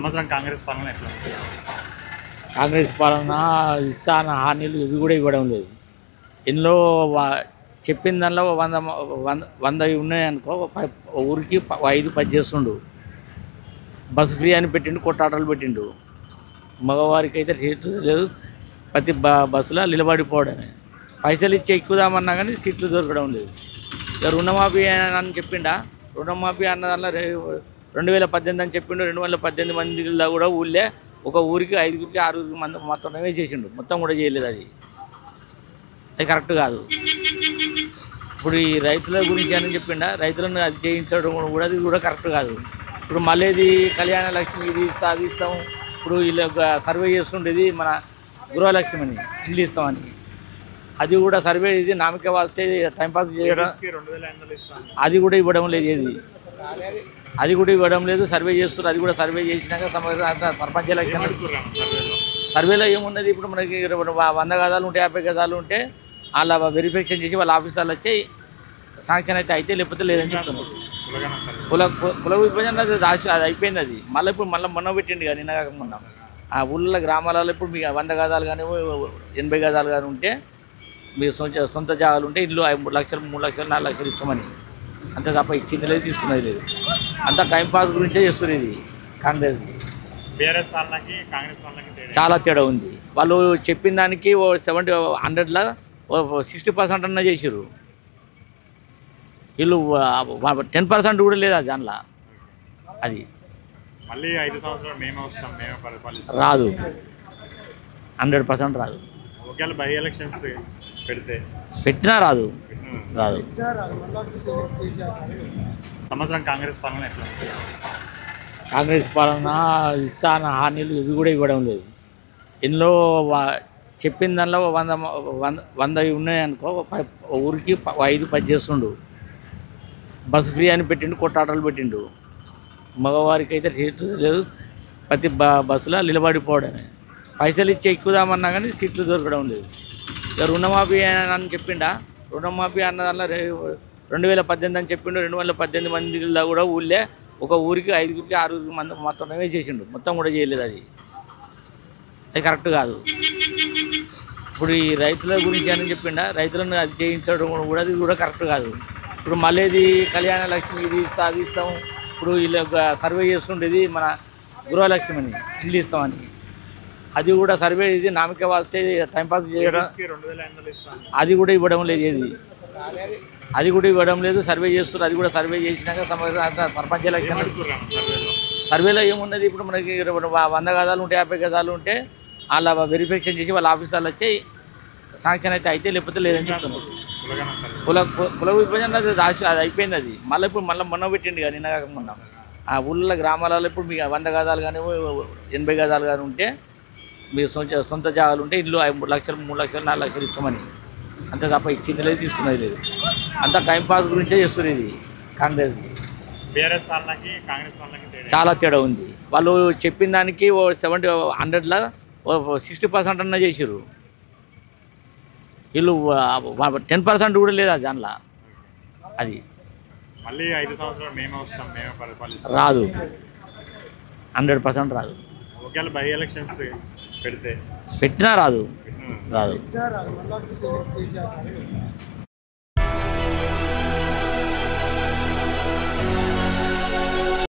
సంవత్సరం కాంగ్రెస్ పాలన ఎట్లా ఉంది? కాంగ్రెస్ పాలన ఇస్తాన హామీలు ఇవి కూడా ఇవ్వడం లేదు. ఎన్నో చెప్పిన దానిలో 100 ఉన్నాయనుకో, ఊరికి 5-10 చేస్తుండు. బస్సు ఫ్రీ అని పెట్టిండు, కొట్టాటలు పెట్టిండు. మగవారికి అయితే సీట్లు లేదు, ప్రతి బస్సులో నిలబడిపోవడమే. పైసలు ఇచ్చి ఎక్కుదామన్నా కానీ సీట్లు దొరకడం లేదు. ఇక రుణమాఫీ అని చెప్పిండా, రుణమాఫీ అన్న దానిలో 2018 అని చెప్పిండు. 2018 మందిలో కూడా ఊళ్ళే ఒక ఊరికి 5-6 మంది మొత్తమే చేసిండు, మొత్తం కూడా చేయలేదు. అది కరెక్ట్ కాదు. ఇప్పుడు ఈ రైతుల గురించి అని చెప్పిండా, రైతులను అది చేయించడం కూడా అది కూడా కరెక్ట్ కాదు. ఇప్పుడు మళ్ళీ కళ్యాణ లక్ష్మి ఇది ఇస్తా అది ఇస్తాం. ఇప్పుడు వీళ్ళు సర్వే చేస్తుండేది మన గృహలక్ష్మి అని, ఇల్లు ఇస్తామని. అది కూడా సర్వే ఇది నామిక వాస్తే టైంపాస్ చేయడం, అది కూడా ఇవ్వడం లేదు. ఏది అది కూడా ఇవ్వడం లేదు. సర్వే చేస్తున్నారు, అది కూడా సర్వే చేసినాక సర్పంచ్ ఎలక్షన్ సర్వేలో ఏమున్నది. ఇప్పుడు మనకి 100 గదాలు ఉంటే 50 గదాలు ఉంటే వాళ్ళ వెరిఫికేషన్ చేసి వాళ్ళ ఆఫీసర్లు వచ్చి శాంక్షన్ అయితే లేకపోతే లేదని చెప్తున్నారు. కుల విభజన అది అయిపోయింది. అది ఇప్పుడు మొన్న పెట్టిండు కానీ నిన్న కాక మొన్న ఆ ఊళ్ళో గ్రామాలలో ఇప్పుడు మీకు 100 గదాలు కానీ 80 గదాలు కానీ ఉంటే మీరు సొంత జాగాలు ఉంటే ఇల్లు 3 లక్షలు 3 లక్షలు 4 లక్షలు ఇస్తామని, అంతే తప్ప ఇచ్చింది లేదు, తీసుకున్నది లేదు. అంతా టైంపాస్ గురించే చేస్తుంది. ఇది కాంగ్రెస్కి చాలా తేడా ఉంది. వాళ్ళు చెప్పిన దానికి 100లో 60% అన్న చేసారు. వీళ్ళు 10% కూడా లేదు దానిలో. అది మళ్ళీ 5 సంవత్సరాలు మేమే వస్తాం, మేమే పరిపాలిస్తాం రాదు, 100% రాదు. ఒకవేళ బై ఎలక్షన్స్ పెట్టినా రాదు. సంవత్సరం కాంగ్రెస్ పాలన ఎట్లా ఉంది? కాంగ్రెస్ పాలన ఇస్తాన హామీలు ఇవి కూడా ఇవ్వడం లేదు. ఎన్నో చెప్పిన దానిలో 100 ఉన్నాయనుకో, ఊరికి 5-10 చేస్తుండు. బస్సు ఫ్రీ అని పెట్టిండు, కొట్టాటలు పెట్టిండు. మగవారికి అయితే సీట్లు లేదు, ప్రతి బస్సులో నిలబడిపోవడమే. పైసలు ఇచ్చి ఎక్కుదామన్నా కానీ సీట్లు దొరకడం లేదు. ఇక రుణమాఫీ అని చెప్పిండా, రుణమాఫీ అన్న దానిలో 2018 అని చెప్పిండు. 2018 మందిలో కూడా ఊళ్ళే ఒక ఊరికి 5-6 మంది మొత్తమే చేసిండు, మొత్తం కూడా చేయలేదు. అది కరెక్ట్ కాదు. ఇప్పుడు ఈ రైతుల గురించి అని చెప్పిండా, రైతులను అది చేయించడం కూడా అది కూడా కరెక్ట్ కాదు. ఇప్పుడు మళ్ళీ కళ్యాణ లక్ష్మి ఇది ఇస్తా అది ఇస్తాం. ఇప్పుడు వీళ్ళు సర్వే చేస్తుండేది మన గృహలక్ష్మి అని, ఇల్లు ఇస్తామని. అది కూడా సర్వే ఇది నామిక వాస్తే టైంపాస్ చేయడం, అది కూడా ఇవ్వడం లేదు. ఏది అది కూడా ఇవ్వడం లేదు. సర్వే చేస్తున్నారు, అది కూడా సర్వే చేసినాక సర్పంచ్ ఎలక్షన్ సర్వేలో ఏమున్నది. ఇప్పుడు మనకి 100 గదాలు ఉంటే 50 గదాలు ఉంటే వాళ్ళ వెరిఫికేషన్ చేసి వాళ్ళ ఆఫీసర్లు వచ్చి శాంక్షన్ అయితే లేకపోతే లేదని చెప్తున్నారు. కుల విభజన అది అయిపోయింది. అది ఇప్పుడు మొన్న పెట్టిండు కానీ నిన్న కాక మొన్న ఆ ఊళ్ళో గ్రామాలలో ఇప్పుడు మీకు 100 గదాలు కానీ 80 గదాలు కానీ ఉంటే మీరు సొంత జాగాలు ఉంటే ఇల్లు 3 లక్షలు 3 లక్షలు 4 లక్షలు ఇస్తామని, అంతే తప్ప ఇచ్చింది లేదు, తీసుకున్నది లేదు. అంతా టైంపాస్ గురించే చేస్తుంది. ఇది కాంగ్రెస్కి చాలా తేడా ఉంది. వాళ్ళు చెప్పిన దానికి 100లో 60% అన్న చేసారు. వీళ్ళు 10% కూడా లేదు దానిలో. అది మళ్ళీ 5 సంవత్సరాలు మేమే వస్తాం, మేమే పరిపాలిస్తాం రాదు, 100% రాదు. ఒకవేళ బై ఎలక్షన్స్ పెట్టినా రాదు.